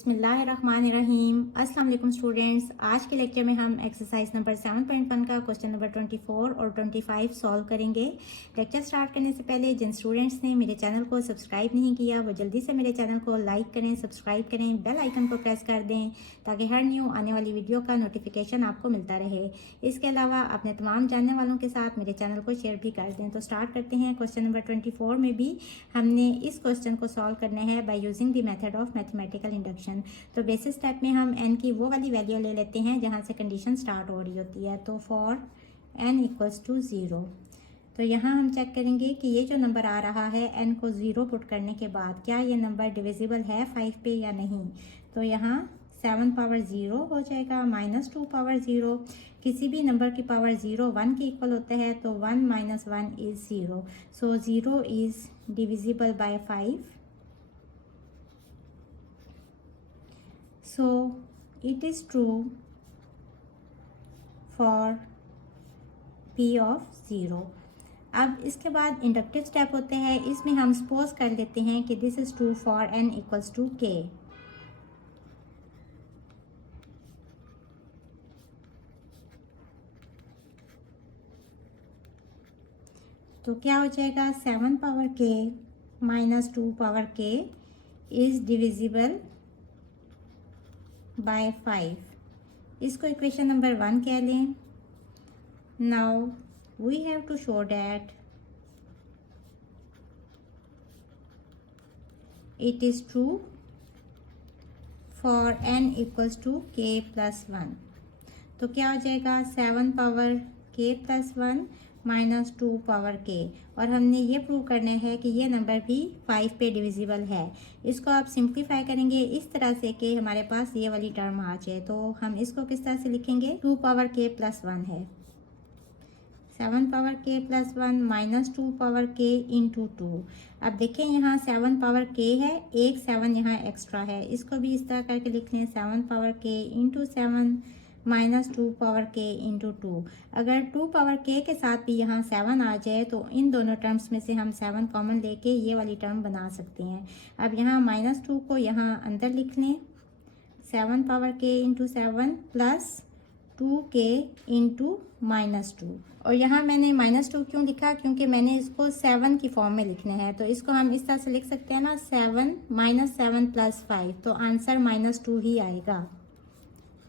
बिस्मिल्लाहिर्रहमानिर्रहीम। अस्सलाम वालेकुम स्टूडेंट्स। आज के लेक्चर में हम एक्सरसाइज नंबर 7.1 का क्वेश्चन नंबर 24 और 25 सॉल्व करेंगे। लेक्चर स्टार्ट करने से पहले जिन स्टूडेंट्स ने मेरे चैनल को सब्सक्राइब नहीं किया वो जल्दी से मेरे चैनल को लाइक करें, सब्सक्राइब करें, बेल आइकन को प्रेस कर दें ताकि हर न्यू आने वाली वीडियो का नोटिफिकेशन आपको मिलता रहे। इसके अलावा अपने तमाम जानने वालों के साथ मेरे चैनल को शेयर भी कर दें। तो स्टार्ट करते हैं। क्वेश्चन नंबर 24 में भी हमने इस क्वेश्चन को सॉल्व करना है by using the method of mathematical induction. तो बेसिस स्टेप में हम n की वो वाली वैल्यू ले लेते हैं जहाँ से कंडीशन स्टार्ट हो रही होती है। तो फॉर n इक्वल्स टू 0, तो यहाँ हम चेक करेंगे कि ये जो नंबर आ रहा है n को 0 पुट करने के बाद क्या ये नंबर डिविजिबल है 5 पे या नहीं। तो यहाँ 7 पावर 0 हो जाएगा, -2 पावर 0। किसी भी नंबर की पावर 0 1 के इक्वल होता है, तो 1 - 1 is 0। So 0 is divisible by 5। So it is true for P of 0। अब इसके बाद इंडक्टिव स्टेप होते हैं, इसमें हम सपोज कर लेते हैं कि this is true for n equals to k। तो क्या हो जाएगा 7 power k -2 power k is divisible by 5। इसको इक्वेशन नंबर 1 कह लें। Now we have to show that it is true for n equals to k plus 1। तो क्या हो जाएगा 7 power k plus 1 -2 power k, और हमने ये प्रूव करना है कि ये नंबर भी 5 पे डिविजिबल है। इसको आप सिंप्लीफाई करेंगे इस तरह से कि हमारे पास ये वाली टर्म आ जाए। तो हम इसको किस तरह से लिखेंगे, 2 पावर k प्लस 1 है, 7 power k plus 1 -2 power k into 2। अब देखें यहाँ 7 पावर k है, एक 7 यहाँ एक्स्ट्रा है, इसको भी इस तरह करके लिख लें 7 power k into 7 -2 power k into 2। अगर 2 पावर k के साथ भी यहाँ 7 आ जाए तो इन दोनों टर्म्स में से हम 7 कॉमन लेके ये वाली टर्म बना सकते हैं। अब यहाँ -2 को यहाँ अंदर लिख लें, 7 power k into 7 plus 2k into -2। और यहाँ मैंने -2 क्यों लिखा, क्योंकि मैंने इसको 7 की फॉर्म में लिखना है। तो इसको हम इस तरह से लिख सकते हैं ना, 7 -7 प्लस 5, तो आंसर -2 ही आएगा।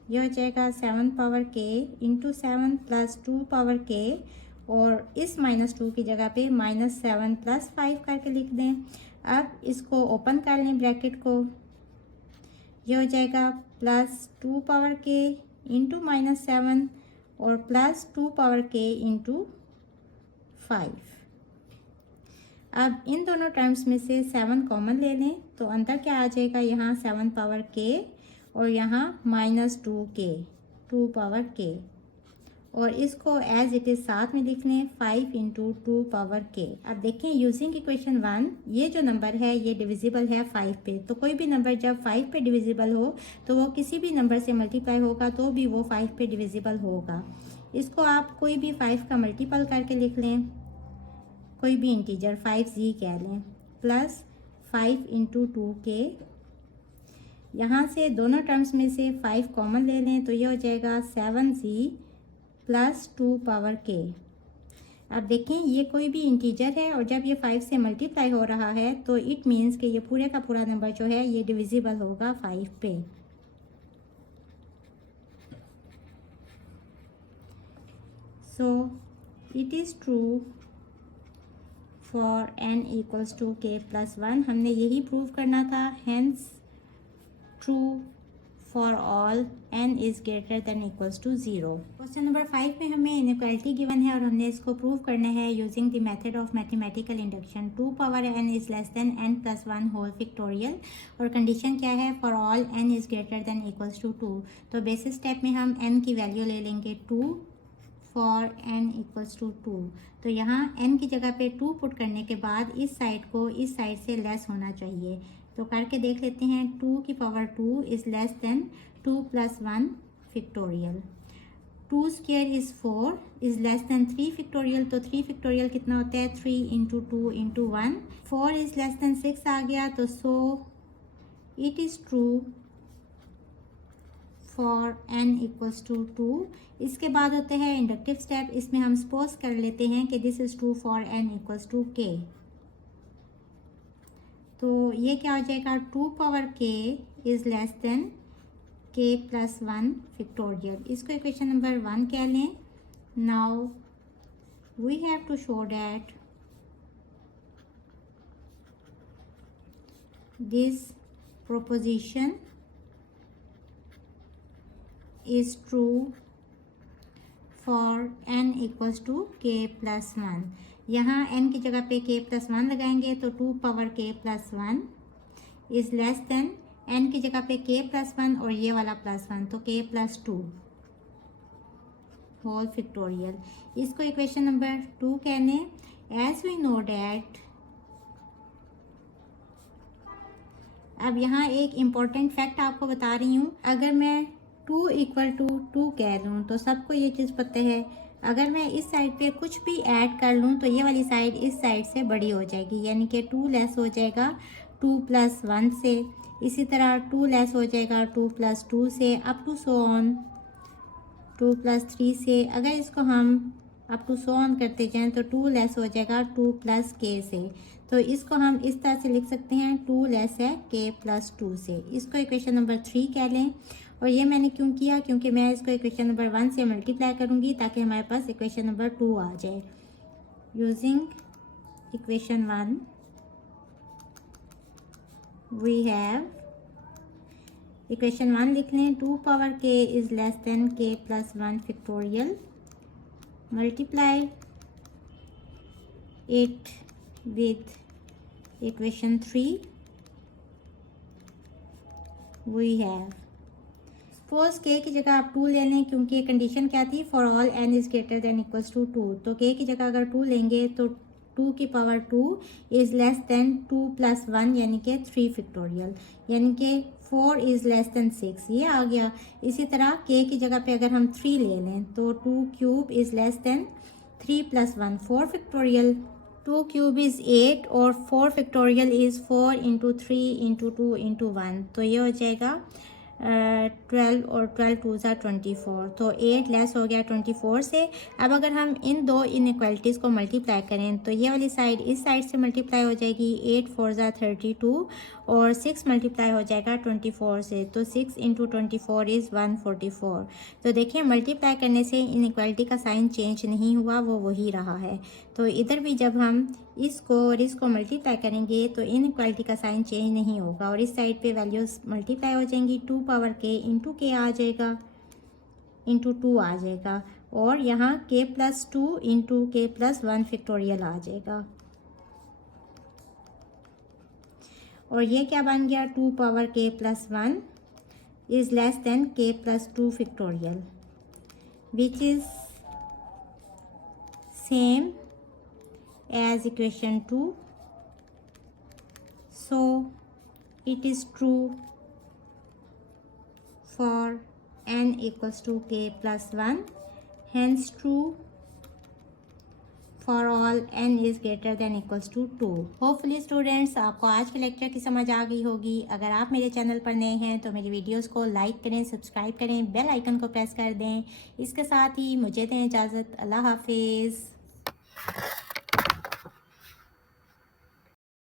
ये हो जाएगा 7 power k into 7 plus 2 power k, और इस -2 की जगह पे -7 प्लस 5 करके लिख दें। अब इसको ओपन कर लें ब्रैकेट को, ये हो जाएगा प्लस 2 पावर k इंटू -7 और प्लस 2 पावर k इंटू 5। अब इन दोनों टर्म्स में से 7 कॉमन ले लें, तो अंदर क्या आ जाएगा, यहाँ 7 पावर k और यहाँ -2k 2 पावर k, और इसको एज इट इज़ साथ में लिख लें 5 इंटू 2 पावर k। अब देखें यूजिंग इक्वेशन 1 ये जो नंबर है ये डिविजिबल है 5 पे। तो कोई भी नंबर जब 5 पे डिविजिबल हो तो वो किसी भी नंबर से मल्टीप्लाई होगा तो भी वो 5 पे डिविजिबल होगा। इसको आप कोई भी 5 का मल्टीपल करके लिख लें, कोई भी इंटीजर 5z कह लें, प्लस 5 इंटू 2k। यहाँ से दोनों टर्म्स में से 5 कॉमन ले लें, तो ये हो जाएगा 7z प्लस 2 पावर k। अब देखें ये कोई भी इंटीजर है और जब ये 5 से मल्टीप्लाई हो रहा है तो इट मीन्स कि ये पूरे का पूरा नंबर जो है ये डिविजिबल होगा 5 पे। So it is true for n equals to k plus 1। हमने यही प्रूव करना था, hence true for all n is greater than equals to 0। Question number 5 में हमें इनइक्वालिटी गिवन है और हमने इसको प्रूव करना है using the method of mathematical induction. 2 power n is less than n plus 1 whole factorial, और कंडीशन क्या है, for all n is greater than equals to 2। तो बेसिस स्टेप में हम n की वैल्यू ले लेंगे 2 फॉर n इक्वल्स टू 2। तो यहाँ n की जगह पे 2 पुट करने के बाद इस साइड को इस साइड से लेस होना चाहिए। तो करके देख लेते हैं, 2 की power 2 is less than 2 plus 1 factorial. 2 square is 4 is less than 3 factorial. तो 3 फैक्टोरियल कितना होता है, 3 into 2 into 1। 4 is less than 6 आ गया, तो so it is true for n equals to 2। इसके बाद होते हैं इंडक्टिव स्टेप, इसमें हम सपोज कर लेते हैं कि this is true for n equals to k। तो ये क्या हो जाएगा, 2 power k is less than k plus 1 factorial. इसको इक्वेशन नंबर 1 कह लें। Now we have to show that this proposition is true for n equals to k plus 1। यहाँ n की जगह पे k plus 1 लगाएंगे तो 2 power k plus 1 is less than n की जगह पे k plus 1 और ये वाला plus 1 तो k plus 2 होल फैक्टोरियल। इसको इक्वेशन नंबर 2 कहने। एज वी नो डैट, अब यहाँ एक इम्पॉर्टेंट फैक्ट आपको बता रही हूँ, अगर मैं 2 इक्वल टू 2 कह दूँ तो सबको ये चीज़ पता है, अगर मैं इस साइड पे कुछ भी ऐड कर लूँ तो ये वाली साइड इस साइड से बड़ी हो जाएगी, यानी कि 2 लेस हो जाएगा 2 प्लस 1 से। इसी तरह 2 लेस हो जाएगा 2 प्लस 2 से, up to so on 2 plus 3 से। अगर इसको हम अप टू सो ऑन करते जाएं तो 2 लेस हो जाएगा 2 प्लस k से। तो इसको हम इस तरह से लिख सकते हैं, 2 लेस है k प्लस 2 से। इसको इक्वेशन नंबर 3 कह लें। और ये मैंने क्यों किया, क्योंकि मैं इसको इक्वेशन नंबर 1 से मल्टीप्लाई करूँगी ताकि हमारे पास इक्वेशन नंबर 2 आ जाए। Using equation 1 we have, equation 1 लिख लें, 2 power k is less than k plus 1 factorial, multiply it with equation 3 we have. Suppose k की जगह आप 2 ले लें, क्योंकि कंडीशन क्या थी, for all n is greater than equals to 2। तो k की जगह अगर 2 लेंगे तो 2 की power 2 is less than 2 plus 1 यानी कि 3 फैक्टोरियल, यानी कि 4 इज लेस देन 6, ये आ गया। इसी तरह k की जगह पे अगर हम 3 ले लें तो 2 cube is less than 3 plus 1 4 factorial, 2 cube is 8 और 4 factorial is 4 into 3 into 2 into 1, तो ये हो जाएगा 12 और 12 टू ज़ा 24। तो 8 लेस हो गया 24 से। अब अगर हम इन दो इनइक्वालिटीज़ को मल्टीप्लाई करें तो ये वाली साइड इस साइड से मल्टीप्लाई हो जाएगी, 8 4 ज़ा 32 और 6 मल्टीप्लाई हो जाएगा 24 से, तो 6 इंटू 24 इज़ 144। तो देखिए मल्टीप्लाई करने से इनइक्वालिटी का साइन चेंज नहीं हुआ, वो वही रहा है। तो इधर भी जब हम इसको और इसको मल्टीप्लाई करेंगे तो इनइक्वालिटी का साइन चेंज नहीं होगा और इस साइड पे वैल्यूज मल्टीप्लाई हो जाएंगी, 2 पावर k इंटू k आ जाएगा, इंटू 2 आ जाएगा, और यहाँ k plus 2 into k plus 1 factorial आ जाएगा। और ये क्या बन गया, 2 power k plus 1 is less than k plus 2 factorial, which is same as equation 2, so it is true for n equals to k plus 1, hence true for all n is greater than equals to 2। Hopefully students आपको आज के lecture की समझ आ गई होगी। अगर आप मेरे चैनल पर नए हैं तो मेरी वीडियोस को लाइक करें, सब्सक्राइब करें, बेल आइकन को प्रेस कर दें। इसके साथ ही मुझे दें इजाज़त। अल्लाह हाफिज़।